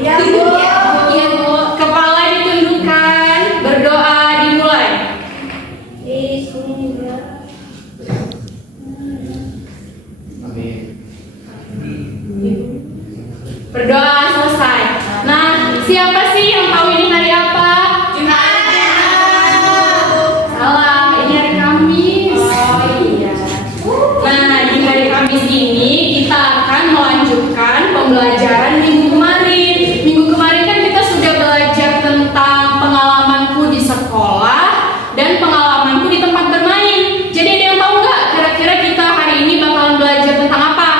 Ya, Bu. Iya, Bu. Kepala ditundukkan, berdoa dimulai. Berdoa selesai. Nah, siapa sih yang tahu ini hari apa? Salah, ini hari Kamis. Oh iya. Nah, di hari Kamis ini kita akan melanjutkan pembelajaran minggu kemarin. Minggu kemarin kan kita sudah belajar tentang pengalamanku di sekolah dan pengalamanku di tempat bermain. Jadi ada yang tahu nggak kira-kira kita hari ini bakalan belajar tentang apa?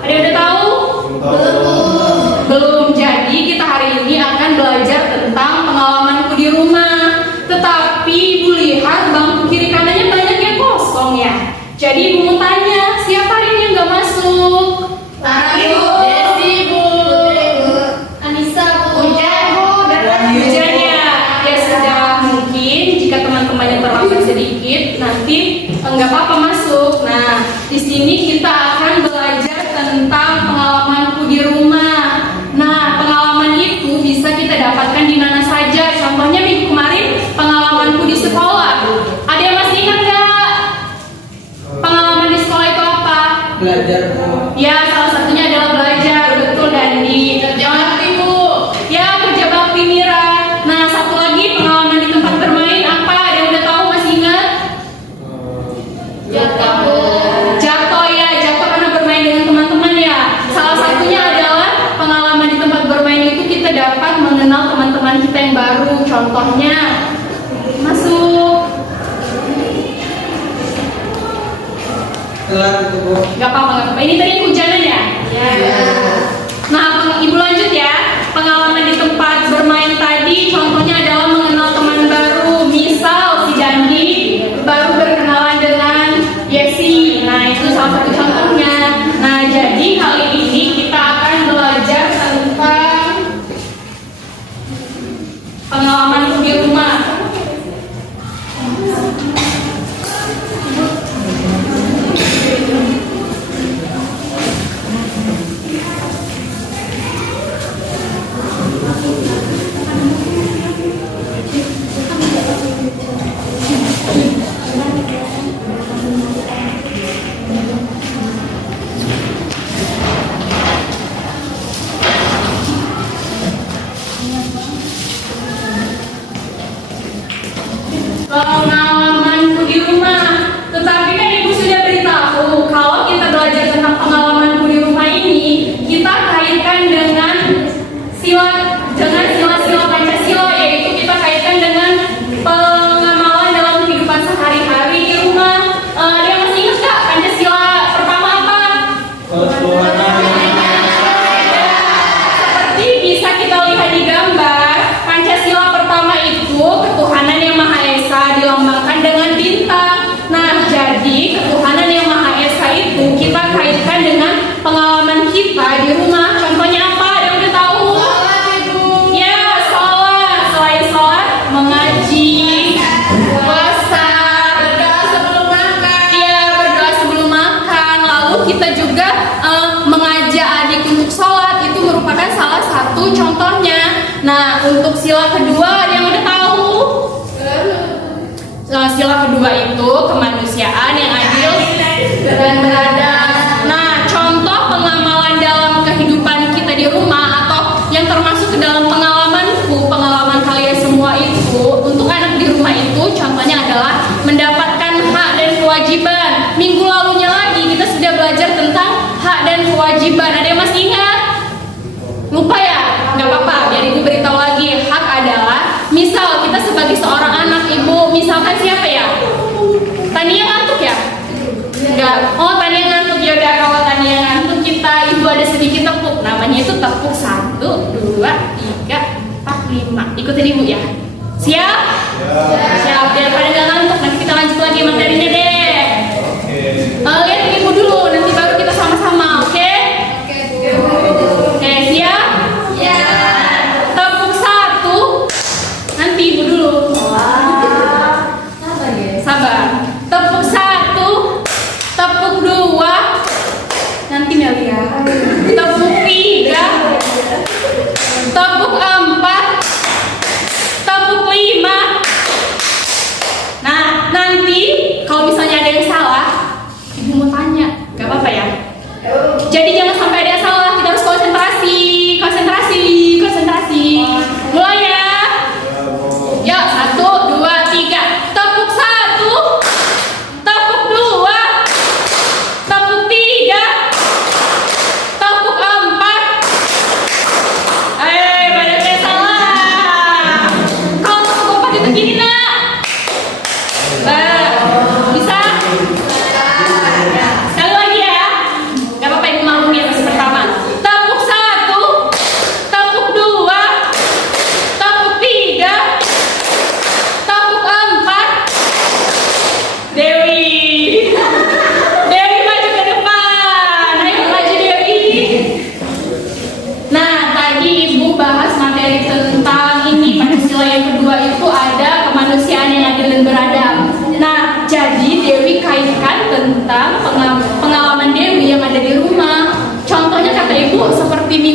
Ada yang udah tahu? Belum. Jadi kita hari ini akan belajar tentang pengalamanku di rumah. Tetapi Ibu lihat bangku kiri kanannya banyak yang kosong ya. Jadi Ibu mau tanya, siapa hari ini yang nggak masuk? Desi, Bu. Anissa, Bu. Hujan, Bu. Hujan ya. Ya sudah, mungkin jika teman-temannya terlambat sedikit, nanti nggak apa-apa masuk. Nah, di sini kita akan belajar tentang pengalamanku di rumah. Nah, pengalaman itu bisa kita dapatkan di mana saja. Contohnya minggu kemarin pengalamanku di sekolah. Ada yang masih ingat nggak? Pengalaman di sekolah itu apa? Belajar. Ya, salah satunya adalah belajar, betul Dandi. Kerja bakti, Bu. Ya, kerja bakti Mira. Nah, satu lagi pengalaman di tempat bermain apa? Ada yang udah tahu masih ingat? Jatuh, Bu. Jatuh ya, jatuh karena bermain dengan teman-teman ya. Salah satunya adalah pengalaman di tempat bermain itu kita dapat mengenal teman-teman kita yang baru. Contohnya, masuk. Telat itu, Bu. Gak apa-apa, gak apa-apa. Ini tadi hujanan ya? Ya. Nah, Ibu lanjut ya. Pengalaman di tempat bermain tadi contohnya adalah mengenal teman baru. Misal si Dandi baru berkenalan dengan Yesi. Nah, itu salah satu contohnya. Nah, jadi kali ini kita akan belajar tentang pengalaman di rumah. Pengalamanku di rumah. Tetapi kan Ibu sudah beritahu kalau kita belajar tentang pengalamanku di rumah ini, kita kaitkan dengan sila-sila Pancasila, yaitu kita kaitkan dengan pengamalan dalam kehidupan sehari-hari di rumah. Ada yang masih ingat nggak Pancasila pertama apa? Seperti bisa kita lihat di gambar, Pancasila pertama itu ketuhanan yang Maha Esa dilambangkan dengan bintang. Nah, jadi ketuhanan yang Maha Esa itu kita kaitkan dengan pengalaman kita di rumah. Contohnya apa? Ada yang udah tahu? Ya, sholat. Selain sholat, mengaji, puasa, berdoa sebelum makan. Iya, berdoa sebelum makan. Lalu kita juga mengajak adik untuk sholat. Itu merupakan salah satu contohnya. Nah, untuk sila kedua ada yang udah tahu? Sila kedua itu kemanusiaan yang adil dan beradab. Nah, contoh pengamalan dalam kehidupan kita di rumah atau yang termasuk ke dalam pengalaman kalian semua itu untuk anak di rumah itu contohnya adalah mendapatkan hak dan kewajiban. Minggu lalunya lagi kita sudah belajar tentang hak dan kewajiban. Ada yang masih ingat? Lupa ya? Nggak apa-apa, biar Ibu beritahu lagi. Hak adalah, misal kita sebagai seorang anak Ibu, misalkan siapa ya? Tania ngantuk ya? Enggak. Oh, Tania ngantuk. Ya udah, kalau Tania ngantuk Ibu ada sedikit tepuk. Namanya itu tepuk 1, 2, 3, 4, 5. Ikutin Ibu ya. Siap? Siap. Biar pada nggak ngantuk. Nanti kita lanjut lagi materinya deh. Lihat Ibu dulu, nanti baru kita sama-sama. Oke? Oke, siap? Ya. Tepuk 1. Nanti Ibu dulu. Sabar. Tepuk 1. Tepuk 2. Nanti Melia. Tepuk 3. Tepuk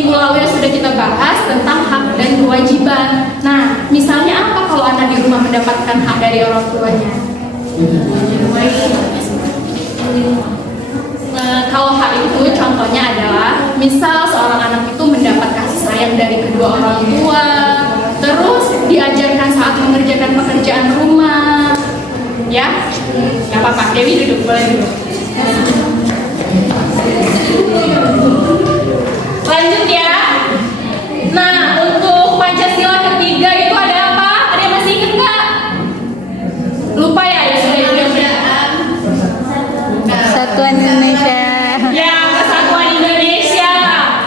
minggu lalu yang sudah kita bahas tentang hak dan kewajiban. Nah, misalnya apa kalau anak di rumah mendapatkan hak dari orang tuanya? Kalau hak itu contohnya adalah misal seorang anak itu mendapat kasih sayang dari kedua orang tua, terus diajarkan saat mengerjakan pekerjaan rumah, ya, nggak apa-apa. Dewi duduk, boleh duduk. Lanjut ya. Nah, untuk Pancasila ketiga itu ada apa? Ada yang masih ingat nggak? Lupa ya, ya sudah itu. Persatuan Indonesia. Ya, Persatuan Indonesia.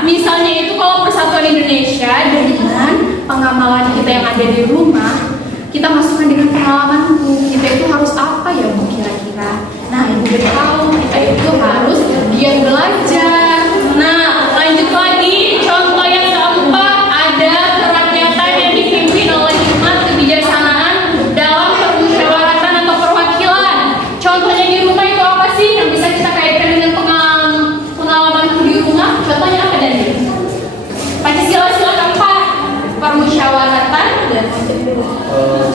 Misalnya itu kalau Persatuan Indonesia dengan pengamalan kita yang ada di rumah, kita masukkan dengan pengalaman kita itu harus apa ya Bu kira-kira? Nah, Ibu beritahu kita itu harus giat belajar. Nah, lanjut lagi. Contoh yang keempat ada kerakyatan yang dipimpin oleh hikmat kebijaksanaan dalam permusyawaratan atau perwakilan. Contohnya di rumah itu apa sih yang bisa kita kaitkan dengan pengalaman di rumah? Contohnya apa Dani? Pancasila sila keempat, permusyawaratan dan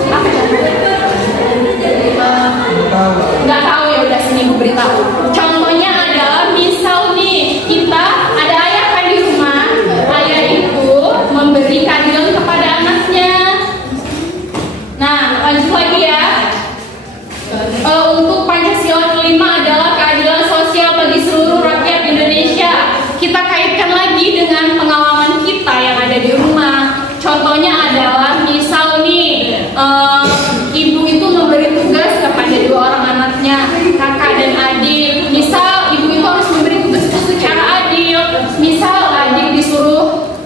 apa contohnya? Nggak tahu ya udah sini Ibu beritahu. Contohnya adalah misal nih kita ada ayah kan di rumah, ayah itu memberi keadilan kepada anaknya. Nah lanjut lagi ya. Untuk Pancasila kelima adalah keadilan sosial bagi seluruh rakyat Indonesia. Kita kaitkan lagi dengan pengalaman kita yang ada di rumah. Contohnya adalah misal nih ibu itu memberi tugas kepada dua orang anaknya, kakak dan adik. Misal ibu itu harus memberi tugas itu secara adil. Misal adik disuruh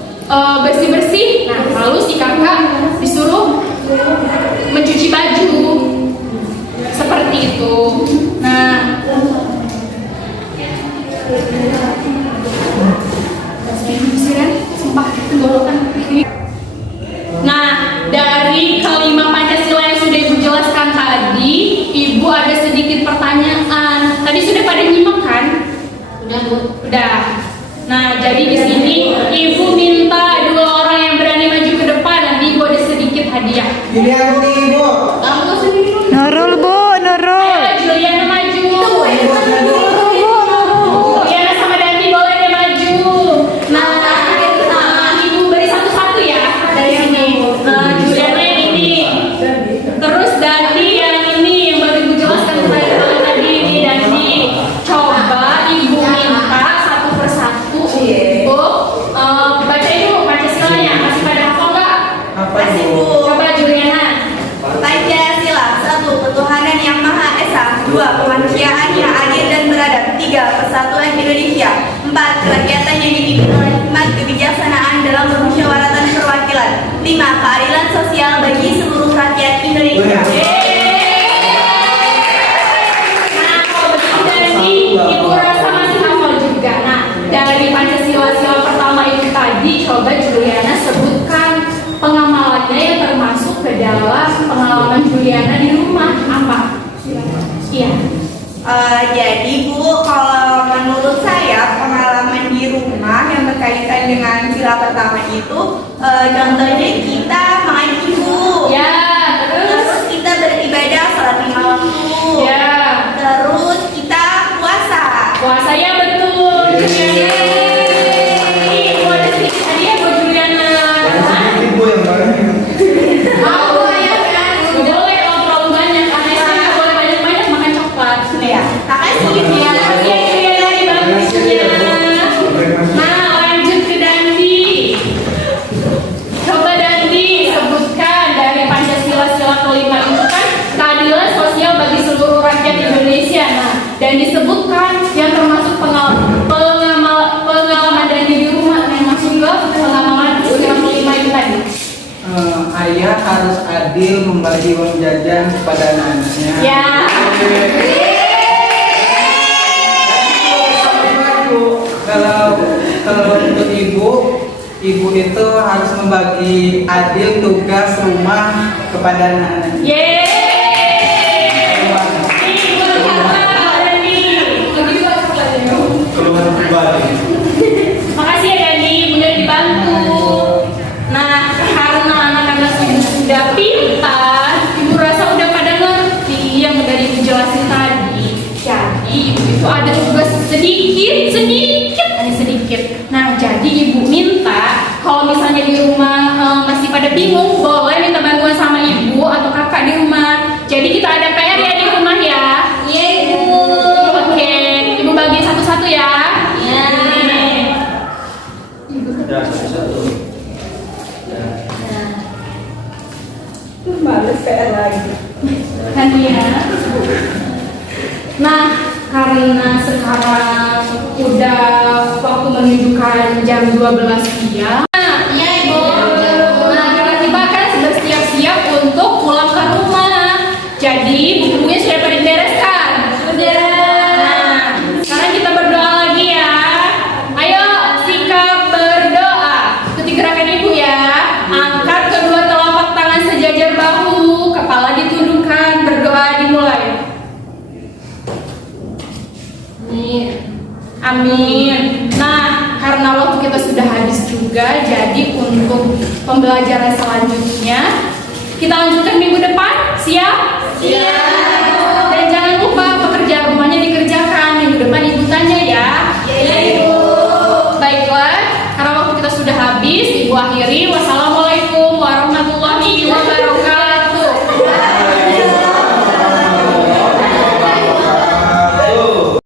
bersih-bersih, nah lalu si kakak disuruh mencuci baju. Seperti itu. Nah, sumpah tenggorokan. Nah, dari kelima Pancasila yang sudah Ibu jelaskan tadi, Ibu ada sedikit pertanyaan. Tadi sudah pada nyimak kan? Udah, Bu. Udah. Nah, jadi di sini Ibu minta dua orang yang berani maju ke depan. Nanti Ibu ada sedikit hadiah. Dilihat nih, Bu. Kamu sendiri. Nurul Bu, Nurul. Ayo Juliana maju. Juliana sama Dani boleh deh maju. Nah, Ibu beri satu-satu ya dari sini. Juliana yang ini. Terus Dani yang ini yang baru Ibu jelaskan tadi ini Dani. Coba Ibu minta satu persatu untuk bacain dulu Pancasilanya. Masih pada hafal nggak? Apa, Bu? Coba Juliana. Pancasila 1. Ketuhanan yang Maha Esa. 2. Kemanusiaan yang adil dan beradab. 3. Persatuan Indonesia. 4. Kerakyatan yang dipimpin oleh hikmat kebijaksanaan dalam permusyawaratan perwakilan. 5. Keadilan sosial bagi seluruh rakyat Indonesia. Nah, kalau begitu Dani, Ibu rasa masih hafal juga. Nah, dari Pancasila pertama itu tadi, coba Juliana sebutkan pengamalannya yang termasuk ke dalam pengalaman Juliana di rumah apa? Iya. Jadi Bu, kalau menurut saya pengalaman di rumah yang berkaitan dengan sila pertama itu contohnya kita mengaji Bu. Ya, Terus kita beribadah salat lima waktu. Ya. Terus kita puasa. Puasanya betul. Juliana. Ini Ibu ada sedikit hadiah buat Juliana. Ibu yang mana? Mau ya kan? Boleh kalau terlalu banyak. Karena istrinya boleh banyak-banyak makan coklat. Ya. Makasih Ya, Juliana bagusnya. Nah, lanjut ke Dandi. Coba Dandi sebutkan dari Pancasila sila kelima itu kan keadilan sosial bagi seluruh rakyat Indonesia. Nah, dan disebutkan yang termasuk pengalaman Dandi di rumah yang masuk ke pengalaman sila kelima itu tadi. Ayah harus adil membagi uang jajan kepada anak-anaknya. Ya. Kalau untuk ibu itu harus membagi adil tugas rumah kepada anak-anaknya. Yeay. Ibu terhormat Dandi. Begitu coklatnya. Keluhan pribadi. Makasih ya Dandi, mudah dibahas. sedikit, hanya sedikit. Nah, jadi ibu minta kalau misalnya di rumah masih pada bingung, boleh minta bantuan sama ibu atau kakak di rumah. Jadi kita ada PR ya di rumah ya. Iya ibu. Oke, ibu bagi satu-satu ya. Ya. Ya, satu-satu. Males PR lagi. Kan ya. Nah, karena sekarang udah waktu menunjukkan jam 12 siang. Iya ibu. Nah, tiba-tiba kan sudah siap-siap untuk pulang ke rumah. Jadi buku-bukunya sudah pada dibereskan. Sudah. Nah, sekarang kita berdoa lagi ya. Ayo sikap berdoa. Ikuti gerakan ibu ya. Angkat kedua telapak tangan sejajar bahu, kepala ditundukkan, berdoa dimulai. Amin. Nah, karena waktu kita sudah habis juga, jadi untuk pembelajaran selanjutnya kita lanjutkan minggu depan. Siap? Siap. Dan jangan lupa pekerjaan rumahnya dikerjakan. Minggu depan ibu tanya ya. Iya ibu. Baiklah, karena waktu kita sudah habis, ibu akhiri. Wassalamualaikum